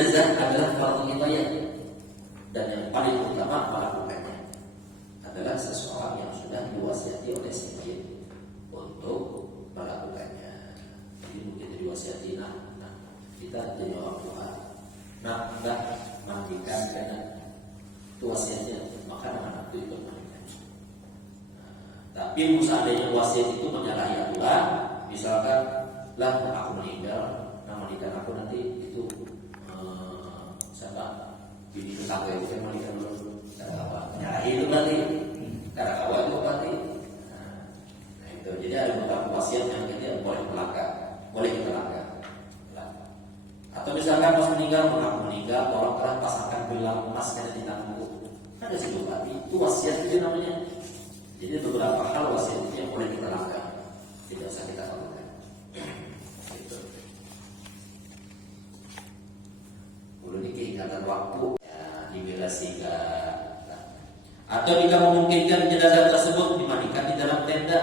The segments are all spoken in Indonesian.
jenazah adalah fardu kifayah, dan yang paling utama melakukannya adalah seseorang yang sudah diwasiati oleh si mayit untuk melakukannya. Jadi begitu diwasiati, nah kita jadi orang tua, nah mandikan karena itu wasiatnya, maka anak itu ikut mandikan. Tapi seandainya wasiat itu menyalahi aturan, misalkan lah aku meninggal, mandikan aku nanti itu siapa bini tetangga itu yang mandikan dulu, apa menyalahi itu berarti karena kawan itu berarti. Nah itu jadi ada beberapa wasiat yang kita boleh melanggar, boleh kita langgar. Atau misalkan pas meninggal, tolonglah pasangkan gelang emas yang di tanganku. Ada situ tapi itu wasiat itu namanya. Jadi beberapa hal wasiat itu yang boleh kita langgar, tidak usah kita lakukan. Itu. Belum keingatan waktu, ya, dibela sehingga. Atau jika memungkinkan jenazah tersebut dimandikan di dalam tenda.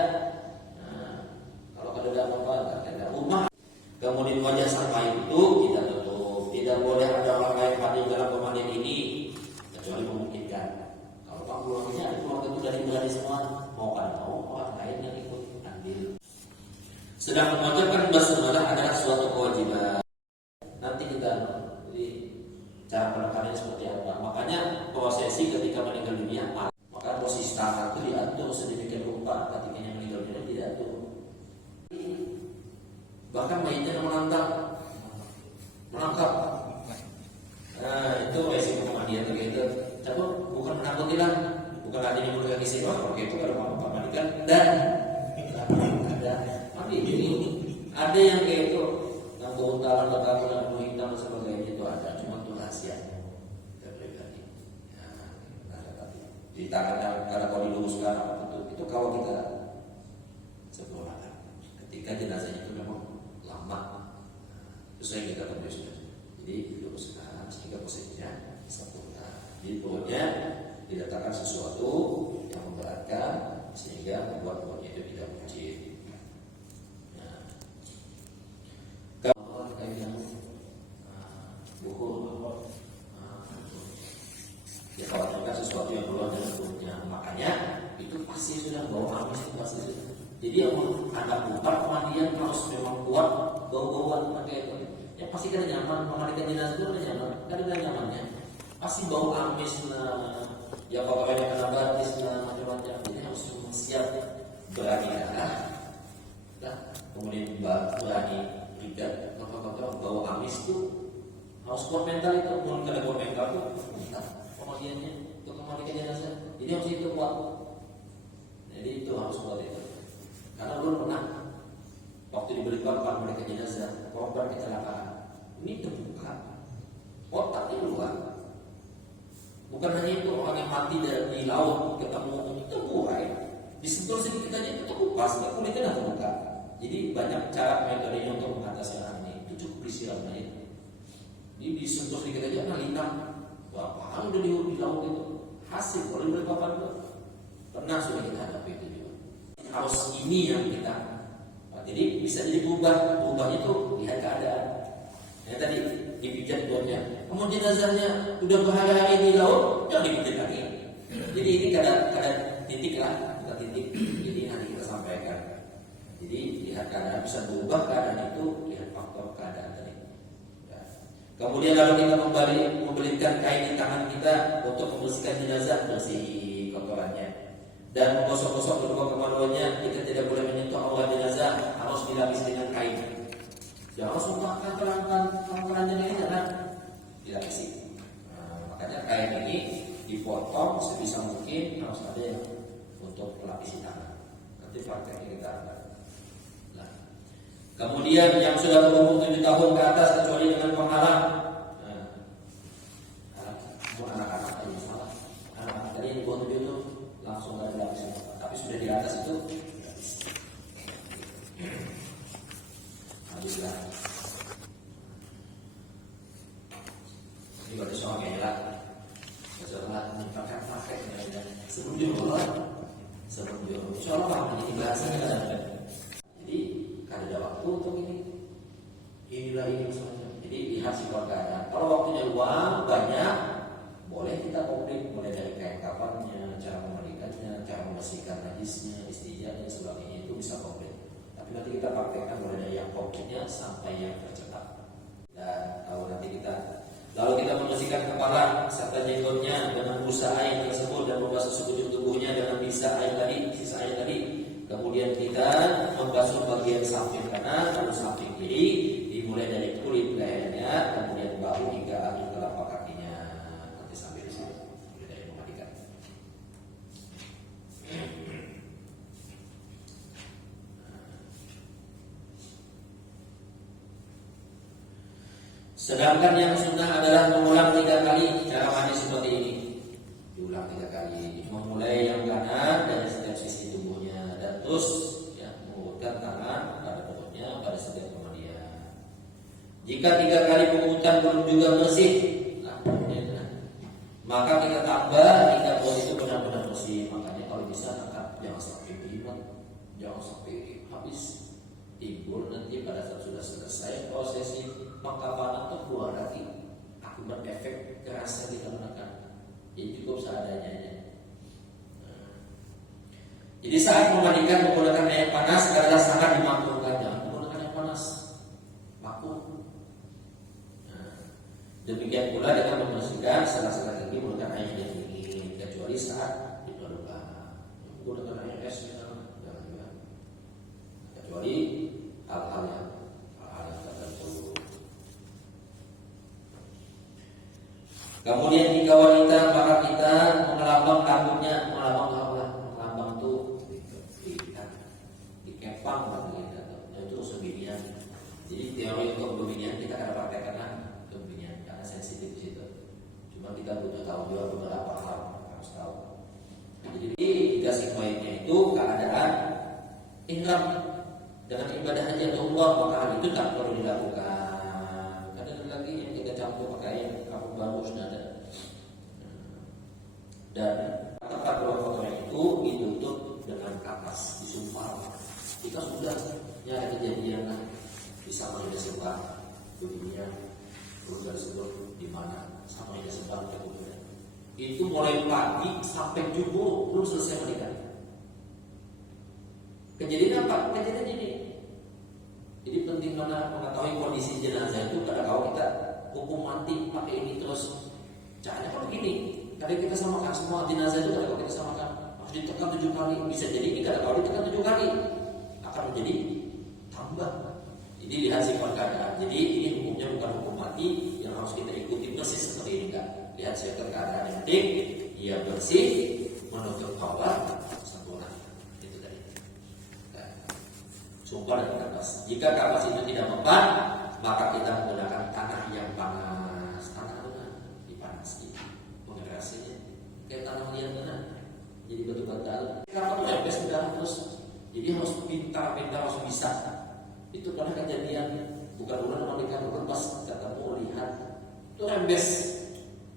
Nah, kalau ada apa-apa, tenda rumah. Kemudian wajah sang mayit itu kita tutup. Tidak boleh ada orang lain hadir dalam pemandian ini kecuali memungkinkan. Kalau pak keluarganya ada keluarga itu dari berani semua, mau orang lain yang ikut ambil. Sedang mengucapkan basmalah adalah suatu kewajiban. Nanti kita cara penekanannya seperti apa. Makanya prosesi ketika meninggal dunia, maka posisi tangan itu diatur sedemikian rupa. Ketika yang meninggal dunia diatur. Bahkan mayitnya menangkap. Nah itu resiko pemandian begitu. Tapi bukan menakutilah, bukan ada yang mudah isi doang. Oke itu kalau mau pemandikan dan ada ada yang kayak itu yang keutamaan bakal yang hitam dan sebagainya itu ada, cuma itu rahasia pribadi. Di tangan karena kalau diluruskan itu kalau kita sempurnakan. Ketika jenazahnya itu memang lama, terus saya kita tembus. Jadi diluruskan sehingga posisinya sempurna. Jadi pokoknya diletakkan sesuatu yang memberatkan sehingga membuat tubuhnya itu tidak buncit. Ya kalau juga sesuatu yang keluar dari tubuhnya, makanya itu pasti sudah bau amis, itu pasti sudah. Jadi yang anak bukan pemandian harus memang kuat, bau-bauan pakai itu. Ya pasti kan nyaman, pemandikan jenazah itu kan nyaman, kan ada nyamannya. Pasti bau amis lah, ya kalau yang kena batis lah macam-macam. Jadi harus siap berani kemudian berani tidak bau amis itu harus kuat mental itu, kalau kada kuat mental itu pemandiannya untuk memandikan jenazah. Jadi harus itu kuat. Jadi itu harus kuat itu. Karena belum pernah waktu diberi korban memandikan jenazah, korban kecelakaan ini terbuka, otaknya luar. Bukan hanya itu, orang yang mati di laut ketemu itu buai, disentuh sedikit aja itu kupas, kulitnya terbuka. Jadi banyak cara metodenya untuk mengatasi hal ini. Itu cukup disiram aja. Dia disentuh sedikit aja, lintang. Berapa hal udah di laut itu. Hasil kalau diberi papan itu pernah sudah kita hadapi itu juga. Harus ini yang kita. Jadi bisa jadi berubahnya itu lihat keadaan. Ya tadi dipijat buatnya. Kemudian jenazahnya udah berhari-hari di laut, jangan dipijat lagi. Jadi ini kada titik lah, kita titik. Jadi nanti kita sampaikan. Jadi lihat keadaan bisa berubah keadaan itu, lihat faktor keadaan tadi. Ya. Kemudian lalu kita membelikan kain di tangan kita untuk membersihkan jenazah, bersih kotorannya dan menggosok-gosok kedua kemaluannya. Kita tidak boleh menyentuh aurat jenazah, harus dilapis dengan kain. Jangan langsung makan pelan-pelan jenazah, jangan dilapisi. Makanya kain ini dipotong sebisa mungkin, harus ada yang untuk melapisi tangan. Nanti prakteknya kita akan. Kemudian yang sudah berumur 7 tahun ke atas kecuali dengan penghalang. Anak-anak aja salah. Anak-anak tadi yang di bawah 7 itu langsung nggak dilapis. Tapi sudah di atas itu habislah. Ini baru soalnya lah. Setelah pakai sebelum dia insya Allah paham ini bahasanya kan ada. Jadi ada waktu untuk inilah ini misalnya. Jadi lihat situasi keadaan. Kalau waktunya punya uang banyak, boleh kita komplit, mulai dari kain kafannya, cara memandikannya, cara membersihkan najisnya, istijahnya, sebagainya itu bisa komplit. Tapi nanti kita praktekkan mulai dari yang komplitnya sampai yang tercepat. Dan kalau nanti lalu kita membersihkan kepala serta jenggotnya dengan busa air tersebut dan membasuh sekujur tubuhnya dengan sisa air tadi. Kemudian kita membasuh bagian samping kanan lalu samping kiri, dimulai dari kulit lehernya, kemudian bahu hingga akhir telapak kakinya. Nanti sampai di sini, mulai dari memandikan. Sedangkan yang sunnah adalah mengulang 3 kali cara mandi seperti ini. Diulang 3 kali, memulai yang kanan dari setiap sisi tubuhnya dan terus ya, mengurutkan tangan pada perutnya pada setiap pemandian. Jika 3 kali pengurutan belum juga bersih, maka kita tambah hingga perut itu benar-benar bersih. Makanya kalau bisa jangan sampai ribet, jangan sampai habis timbul nanti pada saat sudah selesai prosesi pengkafanan atau keluar lagi akibat efek keras yang kita gunakan. Jadi cukup seadanya aja. Jadi saat memandikan menggunakan air panas adalah sangat dimakruhkan. Jangan menggunakan air panas, makruh. Demikian pula dengan membersihkan salah-salah kaki menggunakan air yang dingin, kecuali saat diperlukan. Menggunakan air es misalnya, jangan juga. Kecuali hal-hal yang tertentu. Kemudian jika wanita, maka kita mengelambang rambutnya, mengelambang itu dikepang begitu, itu sebinian. Jadi teori untuk kebinian kita akan praktekkan kebinian karena sensitif di situ. Cuma kita butuh tahu juga beberapa hal harus tahu. Jadi dikasih poinnya itu keadaan ihram dengan ibadah haji atau umrah, maka hal itu tak perlu dilakukan. Kadang lagi yang kita campur pakai kapur baru sudah ada. Dan tempat keluar kotoran itu ditutup dengan kapas, disumpal. Jika sudah ada kejadian bisa menjadi sebab begini keluar sebab di mana sama ada sebab kemudian itu mulai pagi sampai subuh belum selesai menikah. Kejadian apa? Kejadian ini. Jadi penting mana mengetahui kondisi jenazah itu. Kadang kalau kita hukum mati pakai ini terus caranya kalau begini. Kadang kita samakan semua jenazah itu kadang kalau kita samakan harus ditekan 7 kali. Bisa jadi ini kadang kalau ditekan 7 kali akan menjadi tambah. Jadi lihat sifat keadaan. Jadi ini hukumnya bukan hukum mati yang harus kita ikuti persis seperti ini kan. Lihat sifat keadaan yang penting ia bersih, menutup aurat sempurna. Itu tadi. Sumpah dan kapas. Jika kapas itu tidak mempan, maka kita menggunakan tanah yang panas. Tanah dipanasi, mengerasinya kayak tanah liat benar. Jadi batu-batu. Kapan lembes ke dalam terus. Jadi harus pintar-pintar, harus bisa. Itu pernah kejadian bukan ulang memandikan pas ketemu lihat itu rembes.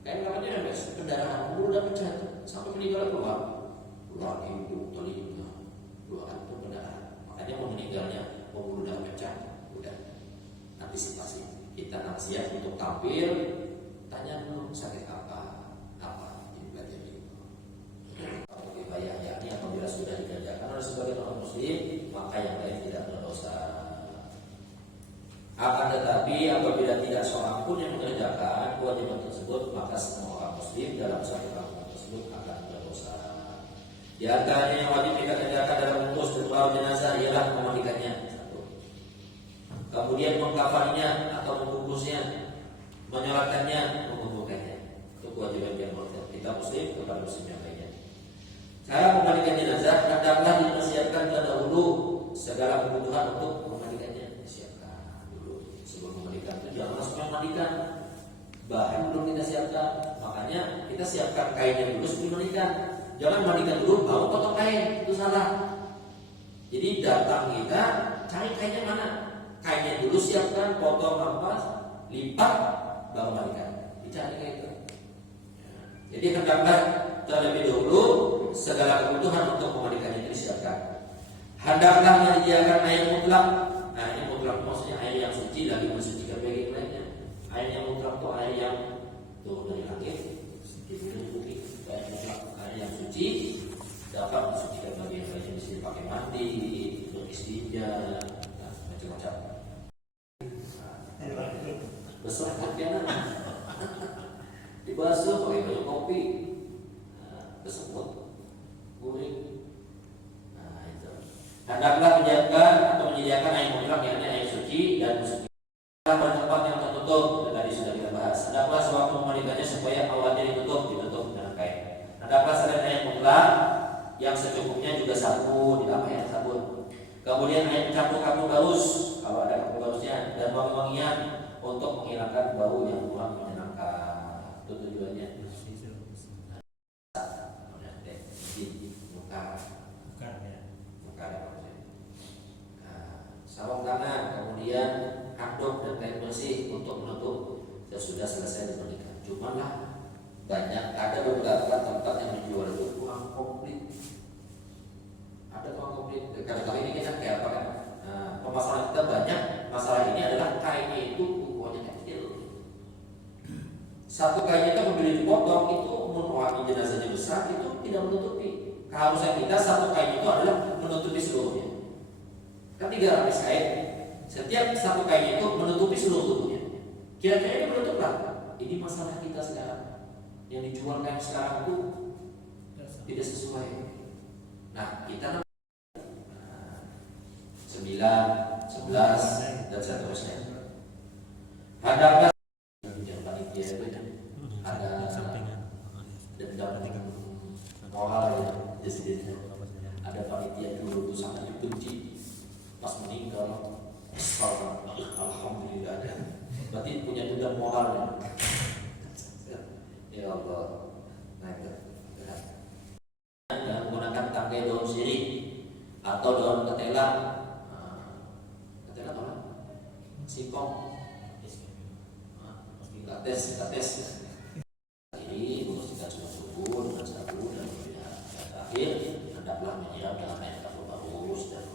Kayak namanya rembes, kendaraan bulu udah pecah sampai meninggal keluar hidung, telinga, keluar itu kendaraan. Makanya mau meninggalnya pembuluh darah pecah, udah antisipasi. Kita siap untuk tampil, tanya dulu sakit apa ini bagian ini. Untuk kifayah yakni apabila sudah dikerjakan oleh sebagian orang muslim, maka yang lain tidak berdosa. Akan tetapi apabila tidak seorang pun yang mengerjakan kewajiban tersebut, maka semua orang muslim dalam satu kampung tersebut akan berdosa. Di antaranya yang wajib kita kerjakan dalam mengurus ritual jenazah ialah memandikannya. Kemudian mengkafaninya atau membungkusnya, menyolatkannya, menguburkannya. Itu kewajiban yang wajib kita muslim kepada muslim yang lainnya. Cara memandikan jenazah hendaklah dipersiapkan terdahulu segala kebutuhan untuk memandikannya. Siapkan dulu sebelum memandikan. Itu jangan langsung memandikan. Bahan belum kita siapkan. Makanya kita siapkan kainnya dulu sebelum memandikan. Jangan mandikan dulu baru potong kain. Itu salah. Jadi datang kita cari kainnya mana. Kainnya dulu siapkan, potong rampas, lipat, baru mandikan. Dicari kayak itu. Jadi hendaklah terlebih dahulu segala kebutuhan untuk memandikannya itu disiapkan. Hendaklah menyediakan air mutlak. Nah ini mutlak maksudnya air yang suci lagi mensucikan bagian lainnya. Air yang mutlak itu atau air yang turun dari langit dicukupi, air yang suci dapat mensucikan bagian-bagian bisa dipakai mandi, untuk istinja, macam-macam. Besar kan dibasuh pakai baju kopi, tersebut gurih. Nah itu. Hendaklah menyiapkan atau menyediakan air mutlak yakni air suci dan mensucikan pada tempat yang tertutup. Tadi sudah kita bahas. Hendaklah sewaktu memandikannya supaya awalnya ditutup dengan kain. Hendaklah selain air mutlak yang secukupnya juga sabun, ditambah ya sabun. Kemudian air pencampur kapur gaus kalau ada kapur gausnya, dan wangi-wangian untuk menghilangkan bau yang kurang menyenangkan. Itu tujuannya. Sarung tangan, kemudian handuk dan kain bersih untuk menutup sesudah selesai dimandikan. Cuma lah banyak ada beberapa tempat yang menjual itu kurang komplit. Ada kurang komplit. Kali ini kita kayak apa kan? Nah, permasalahan kita banyak. Masalah ini adalah kainnya itu ukurannya kecil. Satu kainnya itu membeli dipotong itu menuai jenazahnya besar itu tidak menutupi. Keharusan kita satu kain itu adalah menutupi seluruhnya. Kan 3 lapis kain, setiap satu kain itu menutupi seluruh tubuhnya. Kira-kira ini menutup lah. Ini masalah kita sekarang. Yang dijual kain sekarang itu tidak sesuai. Nah, kita 9, 11 dan seterusnya. Hendaklah yang panitia itu ada dendam moral ya, jadi ada panitia dulu tuh sangat dibenci. Pas meninggal, alhamdulillah ada. Berarti punya dendam moral ya Allah. Nah itu. Dan menggunakan tangkai daun sirih atau daun ketela. Ketela apa? Singkong. Kates. Ini membersihkan semua tubuh dengan sabun dan terakhir hendaklah menyiram dengan air kapur bagus dan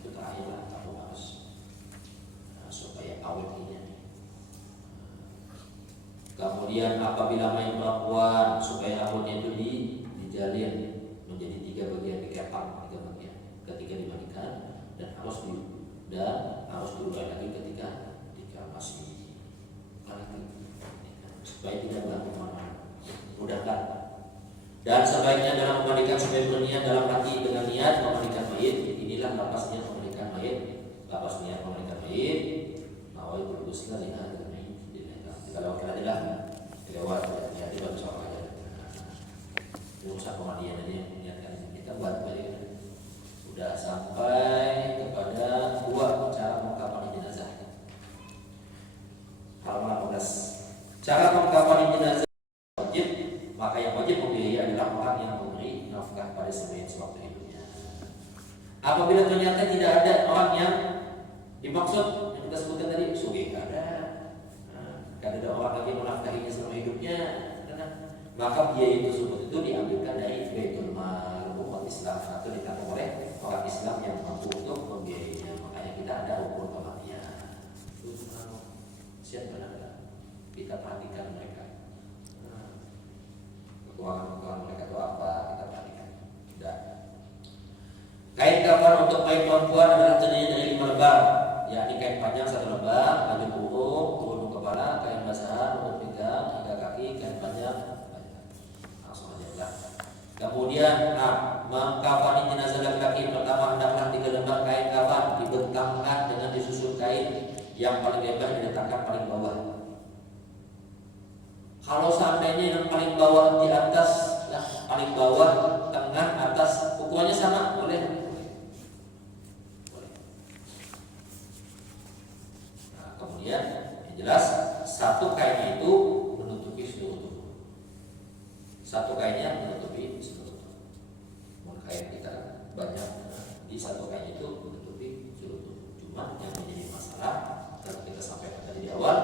itu terakhir lah kapur harus supaya awet ini. Kemudian apabila main perempuan supaya rambutnya itu dijalin menjadi 3 bagian, dikepang 3 bagian ketika dimandikan dan harus diurai lagi ketika masih lagi supaya tidak berlaku kemana-mana. Mudahkan. Dan sebaiknya dalam memandikan supaya berniat dalam hati dengan niat memandikan mayit. Inilah lapas niat memandikan mayit. Lapas niat memandikan mayit. Nawai berguslah lihat dengan mayit. Kita lewat adalah lewat ya di batu sama aja. Ini usaha pemandian aja niatkan kita buat balik. Udah sampai kepada 2 cara mengkafani jenazah. Halaman 18. Cara mengkafani jenazah wajib, maka yang wajib membiayai adalah orang yang memberi nafkah pada semayit sewaktu hidupnya. Apabila ternyata tidak ada orang yang dimaksud yang kita sebutkan tadi, sugih ada orang lagi menafkahinya selama hidupnya, maka biaya tersebut itu diambilkan dari Baitul Mal umat Islam atau ditanggung oleh orang Islam yang mampu untuk membiayainya. Makanya kita ada hukum kematian. Siap benar. Kita perhatikan mereka, kekurangan mereka itu apa, kita perhatikan. Sudah. Kain kafan untuk mayit perempuan adalah terdiri dari 5 lembar, yakni kain panjang 1 lembar, baju kurung kepala, kain basahan untuk pinggang hingga kaki, kain panjang. Langsung aja lah. Kemudian mengkafani jenazah laki-laki pertama hendaklah 3 lembar kain kafan dibentangkan dengan disusun kain yang paling lebar diletakkan paling bawah. Kalau seandainya yang paling bawah di atas, paling bawah, tengah, atas, ukurannya sama, boleh. Nah, kemudian yang jelas satu kain itu menutupi seluruh tubuh. Satu kainnya menutupi seluruh tubuh. Kain kita banyak di satu kain itu menutupi seluruh tubuh. Cuma yang menjadi masalah kalau kita sampaikan tadi di awal,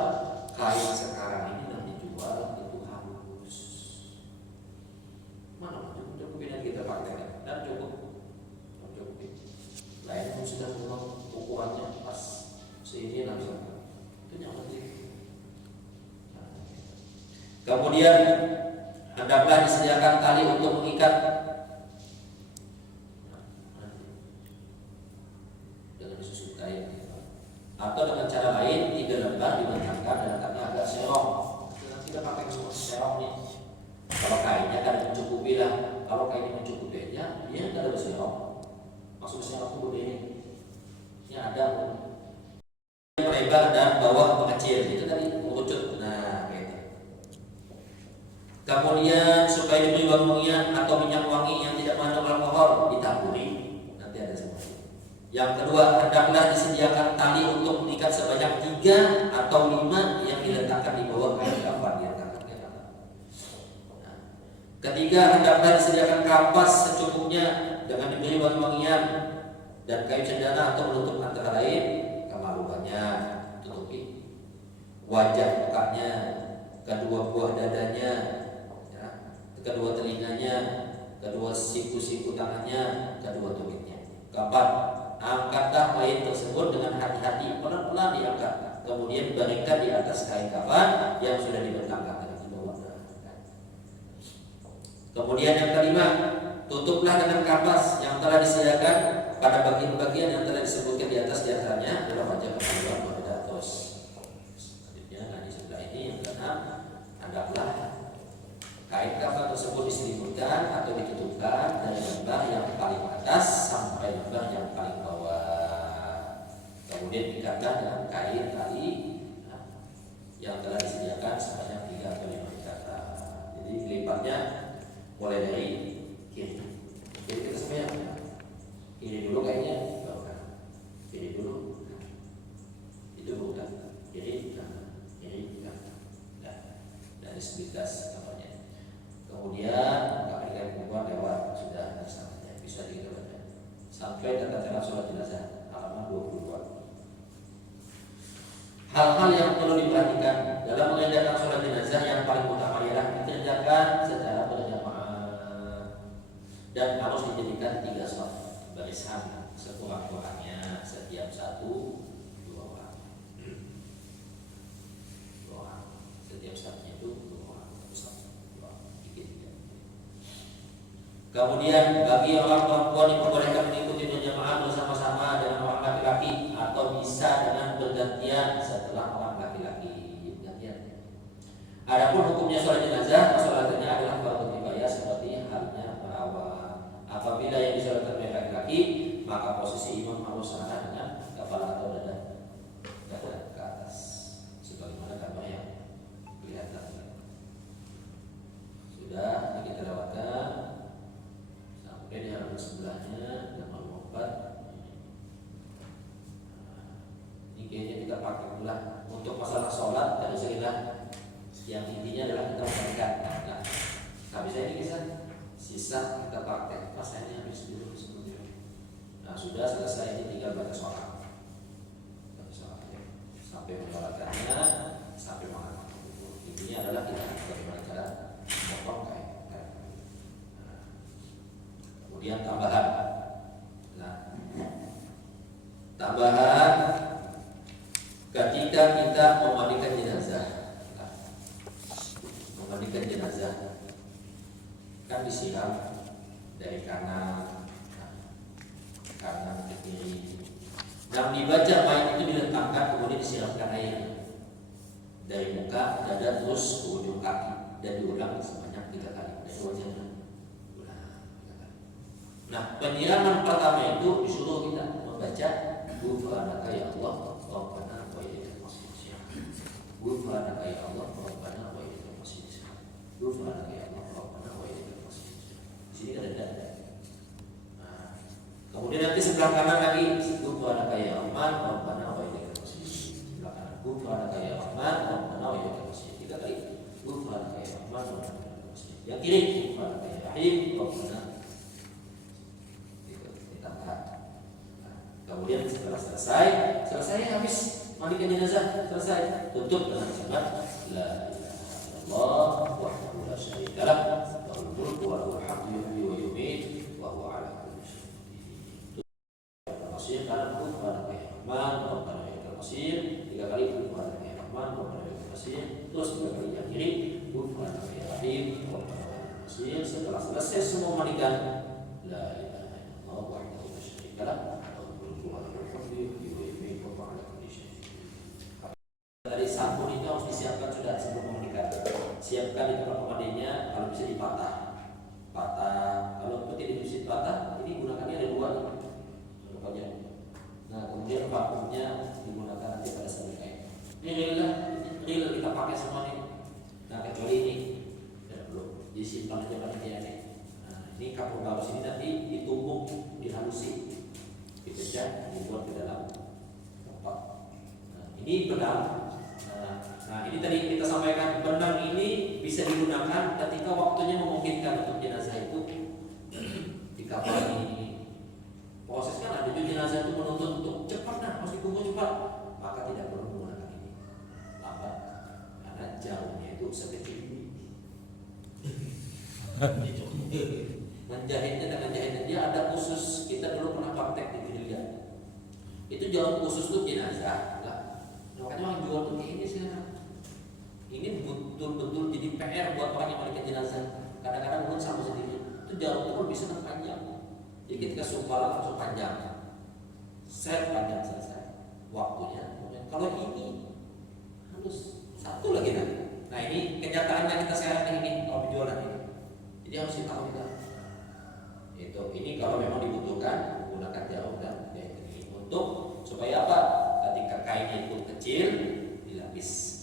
kain sekarang ini dijual itu halus. Mana cukup ini kita pakai dan cukup. Lain pun sudah ukurannya pas seini langsung itu yang penting. Kemudian hendaklah disediakan tali untuk mengikat dengan disusun kain, atau dengan cara lain 3 lembar dibentangkan dan karena agak serong. Tidak pakai serong nih. Kalau kainnya kan mencukupi lah. Kalau kainnya mencukupi aja, dia tidak ada berserong. Masuk serong itu begini. Ini ada lebar dan bawah mengecil, itu tadi mengerucut. Nah, gitu. Kemudian supaya diberi wangian atau minyak wangi yang tidak mengandung alkohol, ditaburi. Nanti ada semua. Yang kedua, hendaklah disediakan tali untuk mengikat sebanyak 3 atau 5 yang diletakkan di bawah kain kafan. Ketiga, hendaklah disediakan kapas secukupnya dengan diberi wangi-wangian dan kayu cendana atau menutup antara lain kemaluannya, tutupi wajah mukanya, kedua buah dadanya, ya, kedua telinganya, kedua siku-siku tangannya, kedua tumitnya. Keempat, angkatlah kain tersebut dengan hati-hati, pelan-pelan diangkat, kemudian baringkan di atas kain kafan yang sudah dibentangkan di bawah. Kemudian yang kelima, tutuplah dengan kapas yang telah disediakan pada bagian-bagian yang telah disebutkan di atas, diantaranya adalah wajah, kemaluan, wajah, tos. Selanjutnya, di sebelah ini yang keenam, hendaklah kain kafan tersebut diselimutkan atau ditutupkan dari lembar yang paling atas sampai lembar yang paling bawah. Kemudian diikatlah dengan kain tali yang telah disediakan sebanyak 3 atau 5 ikatan. Jadi lipatnya mulai dari kiri. Jadi kita semuanya kiri dulu kayaknya, kiri dulu, itu bukan kiri, kiri, dari sebitas namanya. Kemudian kaki perempuan lewat sudah sampai bisa dibaca sampai tata cara sholat jenazah halaman 22. Hal-hal yang perlu diperhatikan dalam mengerjakan sholat jenazah yang paling utama ialah dikerjakan secara berjamaah dan harus dijadikan 3 sholat barisan sekurang-kurangnya setiap 1-2 orang. Setiap satunya itu 2 orang. Kemudian bagi orang perempuan diperbolehkan mengikuti berjamaah bersama-sama dengan orang laki-laki atau bisa dengan bergantian setelah orang laki-laki bergantian. Adapun hukumnya sholat jenazah, sholatnya adalah fardu kifayah seperti halnya merawat. Apabila yang disolatkan oleh laki-laki, maka posisi imam harus sama dengan kepala atau dada ke atas, sebagaimana gambar yang kelihatan. Sudah kita lewatkan sampai di halaman sebelahnya dan melompat. Ini kayaknya kita pakai pula untuk masalah sholat dari sekitar yang intinya adalah kita membaca. Nah, habis ini kisah sisa kita pakai pas ini habis dulu sebelumnya. Nah, sudah selesai, ini tinggal baca sholat sampai membacakannya sampai makan. Intinya adalah kita bagaimana cara memotong kain. Kemudian tambahan. Nah, tambahan ketika kita memandikan jenazah. Memandikan jenazah kan disiram dari kanan ke kiri. Yang dibaca mayat itu diletakkan kemudian disiramkan air dari muka, dada terus ke ujung kaki dan diulang sebanyak 3 kali dari wajahnya. Nah, penyiraman pertama itu disuruh kita membaca Ghufranaka ya Allah Rabbana wa ilaikal masir. Ghufranaka ya Allah Rabbana wa ilaikal masir. Ghufranaka ya Allah Rabbana wa ilaikal masir. Di sini ada dada. Nah, kemudian nanti sebelah kanan lagi Ghufranaka ya Rahman Rabbana wa ilaikal masir. Sebelah kanan Ghufranaka ya Rahman Rabbana wa ilaikal masir. 3 kali Ghufranaka ya Rahman Rabbana wa ilaikal masir. Yang kiri Ghufranaka ya Rahim Rabbana. Kemudian setelah selesai habis mandikan jenazah, selesai, tutup dengan syahadat la ilaha illallah wahdahu la syarika lah lahul mulku wa lahul hamdu yuhyi wa yumiit wa huwa ala kulli syai'in qadir. Karena Ghufranaka ya Rahman Rabbana wa ilaikal masir 3 kali, Ghufranaka ya Rahman Rabbana wa ilaikal masir, terus 3 kali yang akhiri Ghufranaka setelah selesai semua mandikan la ilaha illallah wahdahu la syarika lah dari sabun itu harus disiapkan sudah sebelum memandikan. Siapkan di tempat pemandinya, kalau bisa dipatah. Kalau tidak bisa dipatah, ini gunakannya ada dua nih. Nah, kemudian vakumnya digunakan nanti pada saat kain. Ini real kita pakai semua nih. Nah, kecuali ini tidak perlu disimpan aja panitia nih. Nah, ini kapur bagus ini nanti ditumbuk, dihalusi, dipecah, dibuat ke dalam tempat. Nah, ini benang. Nah, ini tadi kita sampaikan benang ini bisa digunakan ketika waktunya memungkinkan untuk jenazah itu dikafani. Proses kan ada juga jenazah itu menuntut untuk cepat, nah harus dikubur cepat, maka tidak perlu menggunakan ini. Apa? Karena jauhnya itu sekecil ini. Menjahitnya dengan jahitnya dia ada khusus. Kita dulu pernah praktek di gereja. Itu jauh khusus untuk jenazah. Makanya orang jual tuh kayak ini sekarang. Ini betul-betul jadi PR buat orang yang mandikan jenazah. Kadang-kadang pun sama sendiri. Itu jauh itu bisa kan panjang. Jadi ketika sumpah langsung panjang, set panjang selesai waktunya. Kemudian kalau ini harus satu lagi nanti. Nah ini kenyataannya kita sekarang ini kalau penjualan ini. Jadi harus ditahu kita. Itu ini kalau memang dibutuhkan gunakan jauh dan ini untuk supaya apa? Ketika kainnya itu kecil dilapis.